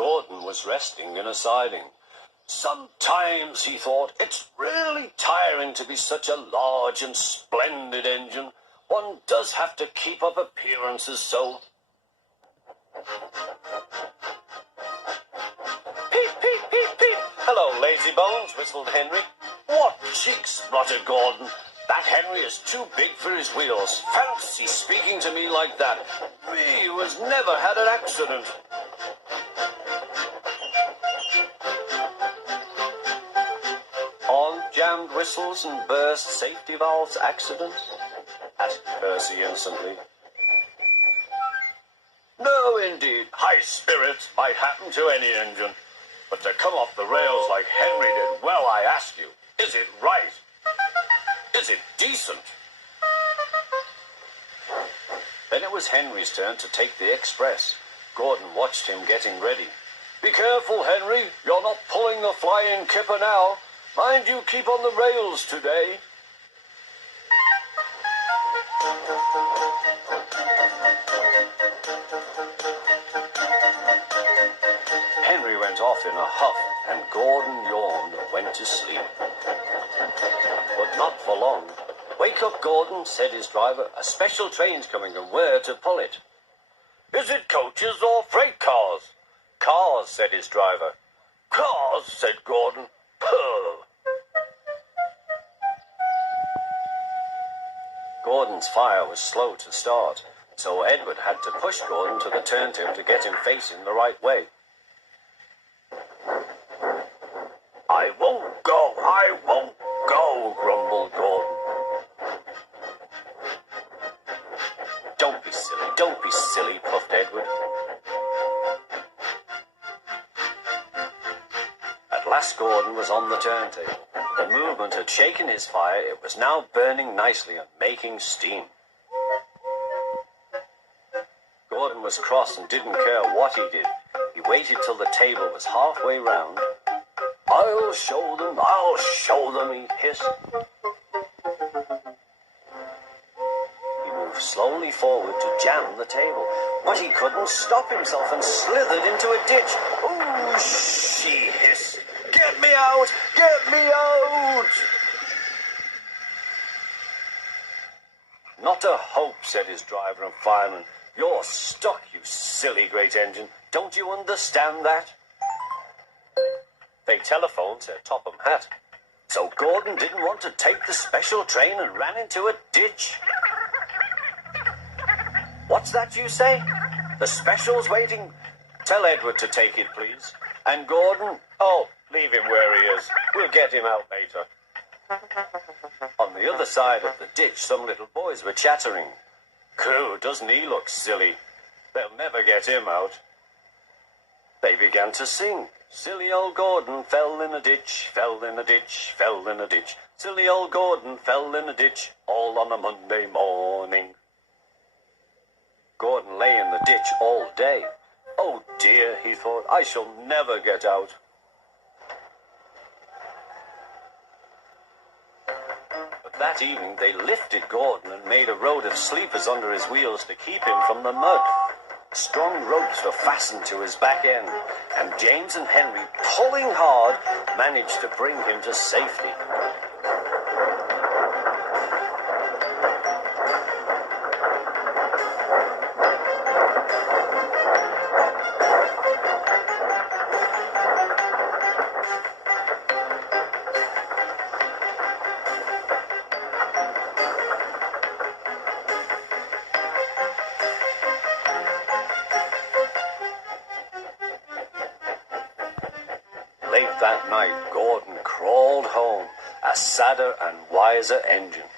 Gordon was resting in a siding. Sometimes, he thought, it's really tiring to be such a large and splendid engine. One does have to keep up appearances so. Peep, peep, peep, peep. Hello, lazy bones, whistled Henry. What cheeks, spluttered Gordon. That Henry is too big for his wheels. Fancy speaking to me like that. Me, who has never had an accident. On jammed whistles and burst safety valves accidents? Asked Percy innocently. No, indeed. High spirits might happen to any engine. But to come off the rails like Henry did, well, I ask you, is it right? Is it decent? Then it was Henry's turn to take the express. Gordon watched him getting ready. Be careful, Henry. You're not pulling the flying kipper now. Mind you keep on the rails today. Henry went off in a huff, and Gordon yawned and went to sleep. But not for long. Wake up, Gordon, said his driver. A special train's coming, and where to pull it? Is it coaches or freight cars? Cars, said his driver. Cars, said Gordon. Puh. Gordon's fire was slow to start, so Edward had to push Gordon to the turntable to get him facing the right way. I won't go, grumbled Gordon. Don't be silly, puffed Edward. At last Gordon was on the turntable. The movement had shaken his fire. It was now burning nicely and making steam. Gordon was cross and didn't care what he did. He waited till the table was halfway round. I'll show them, he hissed. He moved slowly forward to jam the table, but he couldn't stop himself and slithered into a ditch. Ooh, she hissed. Get me out! Get me out! Not a hope, said his driver and fireman. You're stuck, you silly great engine. Don't you understand that? They telephoned, said Topham Hatt. So Gordon didn't want to take the special train and ran into a ditch. What's that you say? The special's waiting. Tell Edward to take it, please. And Gordon, oh, leave him where he is. We'll get him out later. On the other side of the ditch, some little boys were chattering. Coo, doesn't he look silly? They'll never get him out. They began to sing. Silly old Gordon fell in a ditch, fell in a ditch, fell in a ditch. Silly old Gordon fell in a ditch, all on a Monday morning. Gordon lay in the ditch all day. Oh dear, he thought, I shall never get out. But that evening they lifted Gordon and made a road of sleepers under his wheels to keep him from the mud. Strong ropes were fastened to his back end, and James and Henry, pulling hard, managed to bring him to safety. Late that night, Gordon crawled home, a sadder and wiser engine.